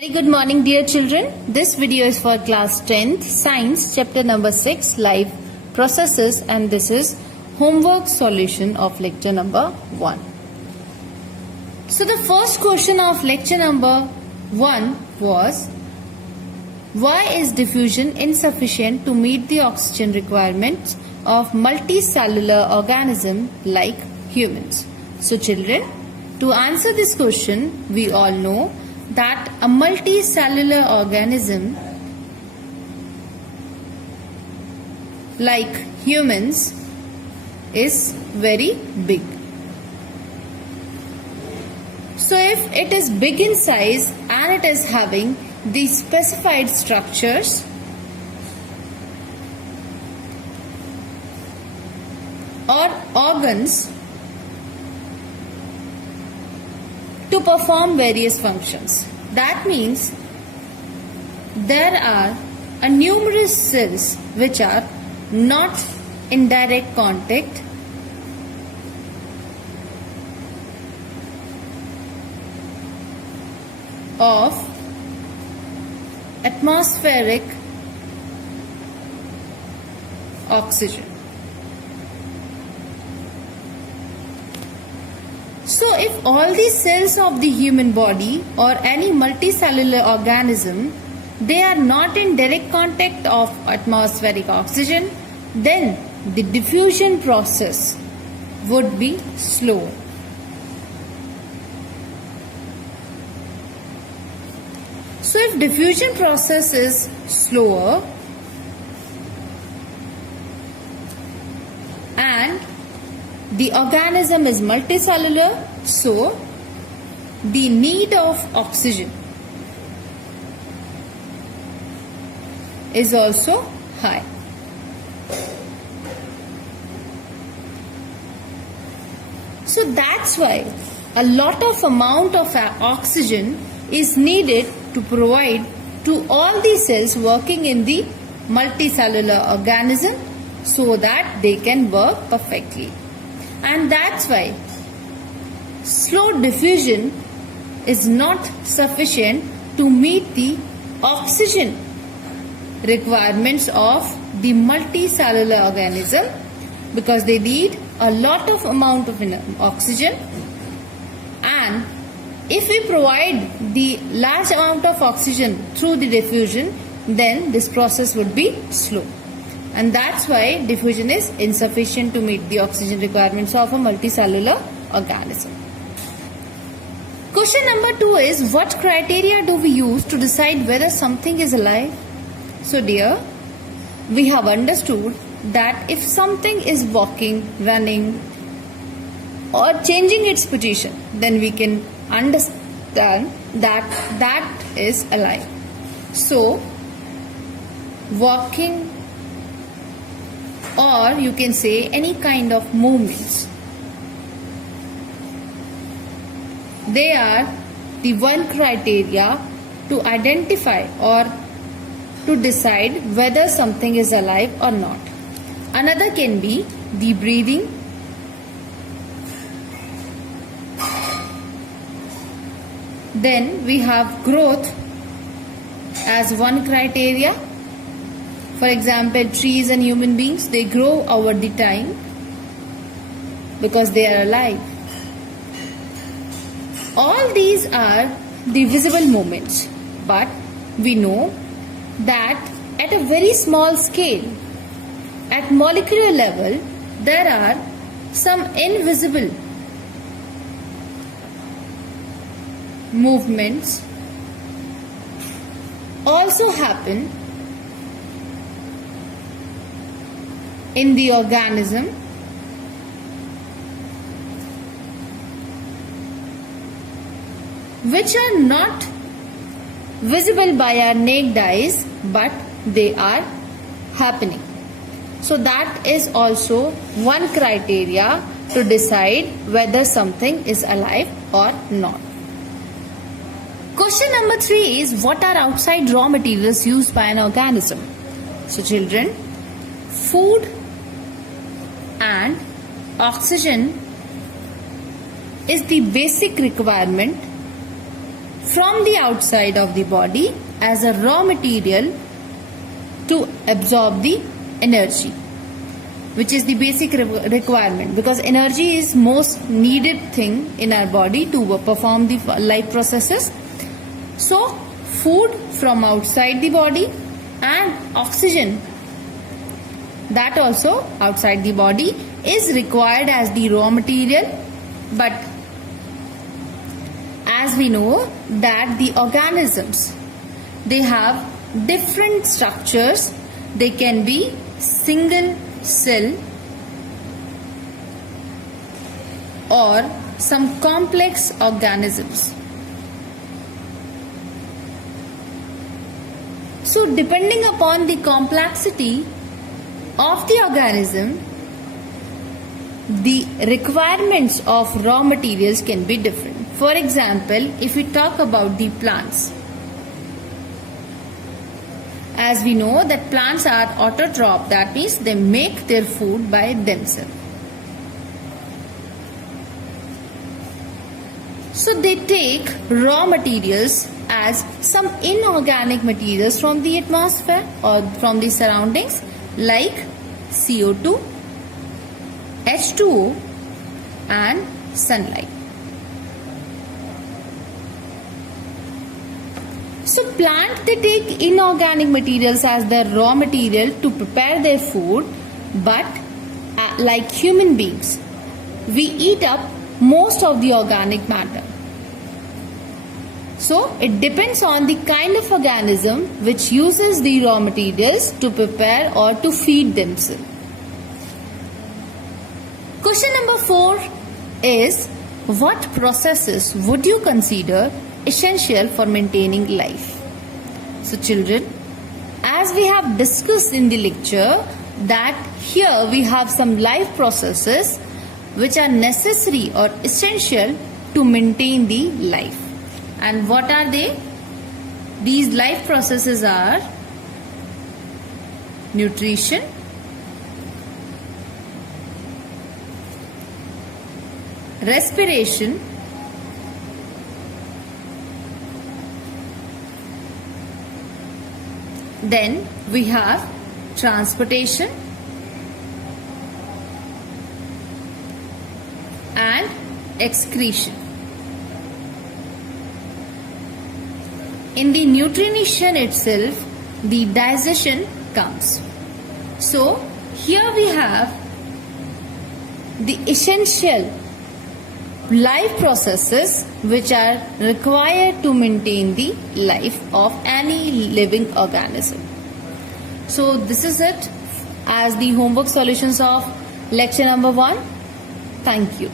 Very good morning, dear children. This video is for class 10th science chapter number 6 life processes, and this is homework solution of lecture number 1. So the first question of lecture number 1 was, why is diffusion insufficient to meet the oxygen requirements of multicellular organism like humans? So children, to answer this question, we all know that a multicellular organism like humans is very big. So if it is big in size and it is having these specified structures, or organs to perform various functions. That means there are numerous cells which are not in direct contact of atmospheric oxygen. So if all the cells of the human body or any multicellular organism, they are not in direct contact of atmospheric oxygen, then the diffusion process would be slow. So if diffusion process is slower and the organism is multicellular, so the need of oxygen is also high. So that's why a lot of amount of oxygen is needed to provide to all the cells working in the multicellular organism so that they can work perfectly. And that's why slow diffusion is not sufficient to meet the oxygen requirements of the multicellular organism, because they need a lot of amount of oxygen, and if we provide the large amount of oxygen through the diffusion, then this process would be slow. And that's why diffusion is insufficient to meet the oxygen requirements of a multicellular organism. Question number 2 is, what criteria do we use to decide whether something is alive? So dear, we have understood that if something is walking, running or changing its position, then we can understand that that is alive. So walking, or you can say any kind of movements, they are the one criteria to identify or to decide whether something is alive or not. Another can be the breathing, then we have growth as one criteria. For example, trees and human beings, they grow over the time because they are alive. All these are the visible movements, but we know that at a very small scale, at molecular level, there are some invisible movements also happen in the organism, which are not visible by our naked eyes, but they are happening. So that is also one criteria to decide whether something is alive or not. Question number 3 is, what are outside raw materials used by an organism? So children, food and oxygen is the basic requirement from the outside of the body as a raw material to absorb the energy, which is the basic requirement, because energy is most needed thing in our body to perform the life processes. So food from outside the body and oxygen, that also outside the body, is required as the raw material. But as we know that the organisms, they have different structures. They can be single cell or some complex organisms. So depending upon the complexity of the organism, the requirements of raw materials can be different. For example, if we talk about the plants, as we know that plants are autotroph, that means they make their food by themselves. So they take raw materials as some inorganic materials from the atmosphere or from the surroundings, like CO2, H2O and sunlight. So plant, they take inorganic materials as their raw material to prepare their food, but like human beings, we eat up most of the organic matter. So it depends on the kind of organism which uses the raw materials to prepare or to feed themselves. Question number 4 is, what processes would you consider essential for maintaining life? So children, as we have discussed in the lecture, that here we have some life processes which are necessary or essential to maintain the life. And what are they? These life processes are nutrition, respiration, then we have transportation and excretion. In the nutrition itself, the digestion comes. So here we have the essential life processes which are required to maintain the life of any living organism. So this is it as the homework solutions of lecture number 1. Thank you.